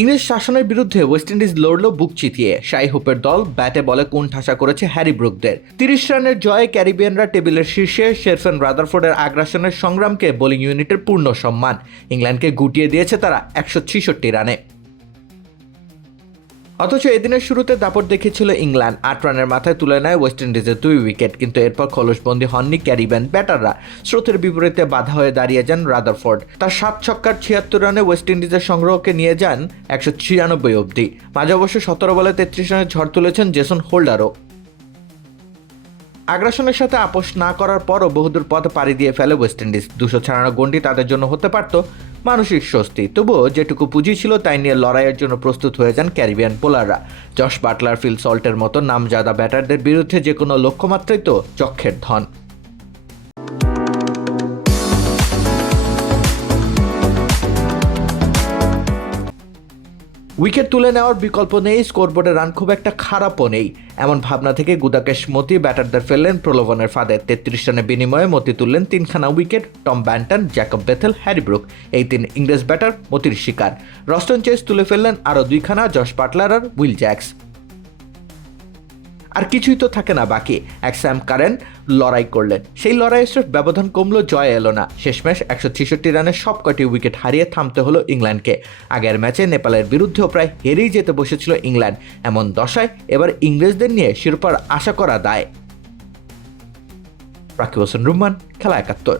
ইংরেজ শাসনের বিরুদ্ধে ওয়েস্ট ইন্ডিজ লড়ল বুক চিতিয়ে। শাই হোপের দল ব্যাটে বলে কোন ঠাসা করেছে হ্যারি ব্রুকদের। তিরিশ রানের জয়ে ক্যারিবিয়ানরা টেবিলের শীর্ষে শেরফেন রাদারফোর্ডের আগ্রাসনের সংগ্রামকে বোলিং ইউনিটের পূর্ণ সম্মান। ইংল্যান্ডকে গুটিয়ে দিয়েছে তারা একশো ছিষট্টি রানে। অথচ এদিনের শুরুতে দাপট দেখিয়েছিল ইংল্যান্ড। আট রানের মাথায় তুলে নেয় ওয়েস্ট ইন্ডিজের দুই উইকেট, কিন্তু এরপর খোলসবন্দি হননি ক্যারিবিয়ান ব্যাটাররা। স্রোতের বিপরীতে বাধা হয়ে দাঁড়িয়ে যান রাদারফোর্ড। তার সাত ছক্কার ছিয়াত্তর রানে ওয়েস্ট ইন্ডিজের সংগ্রহকে নিয়ে যান একশো ছিয়ানব্বই অবধি। মাঝে অবশ্য সতেরো বলে তেত্রিশ রানের ঝড় তুলেছেন জেসন হোল্ডারও। আগ্রাসনের সাথে আপোষ না করার পরও বহুদূর পথ পাড়ি দিয়ে ফেলে ওয়েস্ট ইন্ডিজ দুশো ছাড়ানো গন্ডি তাদের জন্য হতে পারত মানসিক স্বস্তি। তবুও যেটুকু পুঁজি ছিল তাই নিয়ে লড়াইয়ের জন্য প্রস্তুত হয়ে যান ক্যারিবিয়ান পোলাররা জশ বাটলার ফিল সল্টের মতো নামজাদা ব্যাটারদের বিরুদ্ধে যে কোনো লক্ষ্যমাত্রাই তো চক্ষের ধন। উইকেট তুলে নেওয়ার বিকল্প নেই স্কোরবোর্ডে রান খুব একটা খারাপও নেই। এমন ভাবনা থেকে গুদাকেশ মতি ব্যাটারদের ফেললেন প্রলোভনের ফাঁদে। তেত্রিশ রানের বিনিময়ে মতি তুললেন তিনখানা wicket Tom Banton, Jacob Bethell Harry Brook এই তিন ইংরেজ ব্যাটার মতির শিকার। রস্টন চেস তুলে ফেললেন আরও দুইখানা, জশ পাটলার আর উইল জ্যাক্স। আর কিছুই তো থাকে না বাকি। এক স্যাম কারেন লড়াই করলেন। সেই লড়াইয়ের স্রেফ ব্যবধান কমলো, জয় এলো না। শেষমেশ একশো ছেষট্টি রানে সব কটি উইকেট হারিয়ে থামতে হলো ইংল্যান্ডকে। আগের ম্যাচে নেপালের বিরুদ্ধেও প্রায় হেরেই যেতে বসেছিল ইংল্যান্ড। এমন দশায় এবার ইংরেজদের নিয়ে শিরোপার আশা করা দায়। রাকিব হোসেন, রুম্মান, খেলা একাত্তর।